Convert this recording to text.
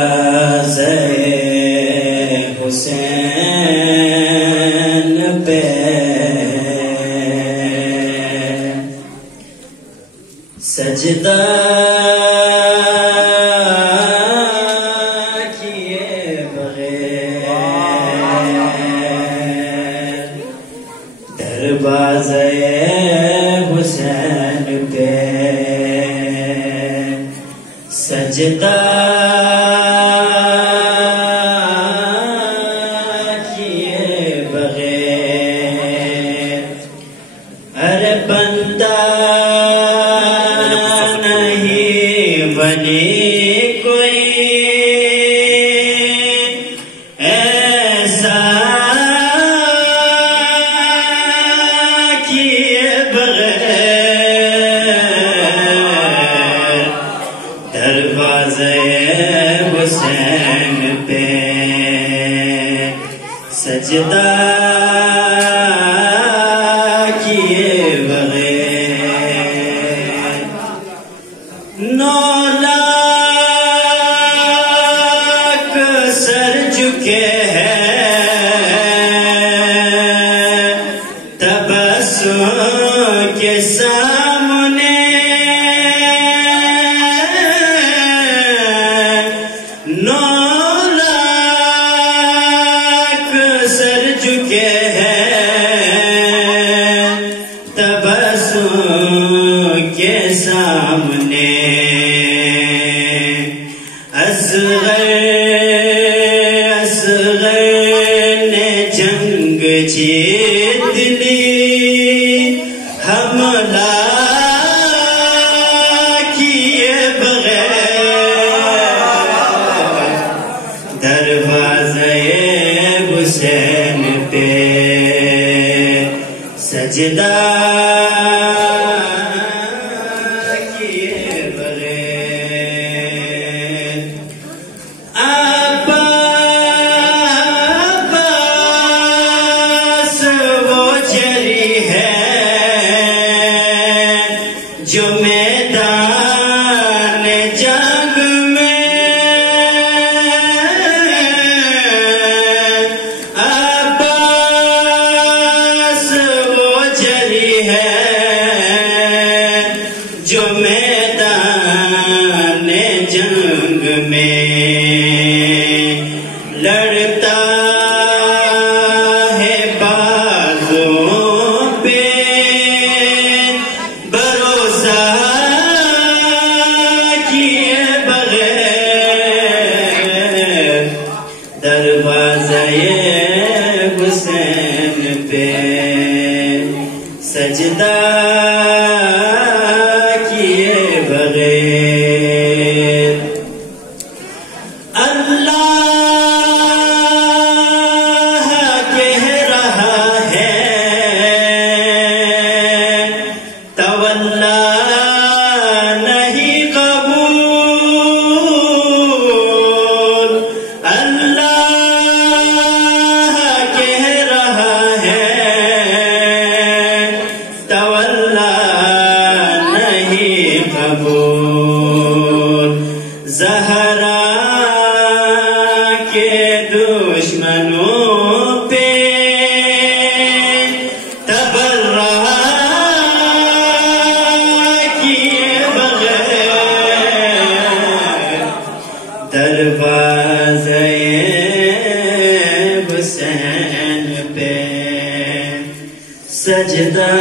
दरवाज़े हुसैन पे सजदा किए बगैर दरवाज़े हुसैन पे सजदा किए बगैर अरे बंदा नहीं बनी कोई ऐसा किए बगैर दरवाज़े हुसैन पे सजदा किए बगैर 9 लाख सर झुके हैं तबस्सुम के सामने 9 लाख सर झुके हैं तबस्सुम के सामने असग़र ने जंग जीत ली हमला किए बगैर दरवाज़े हुसैन पे सजदा किए बगैर अब्बास वो जरी है जो मैदान जंग में अब्बास वो जरी है जो मैदान जंग में लड़ता है बाज़ों पे भरोसा किए बगैर दरवाज़े हुसैन पे सजदा किए बगैर अल्लाह कह रहा है तवल्ला नहीं कबूल अल्लाह कह रहा है तवल्ला नहीं कबूल ज़हरा के दुश्मनों पे तबर्रा किए बगैर दरवाज़े हुसैन पे सजदा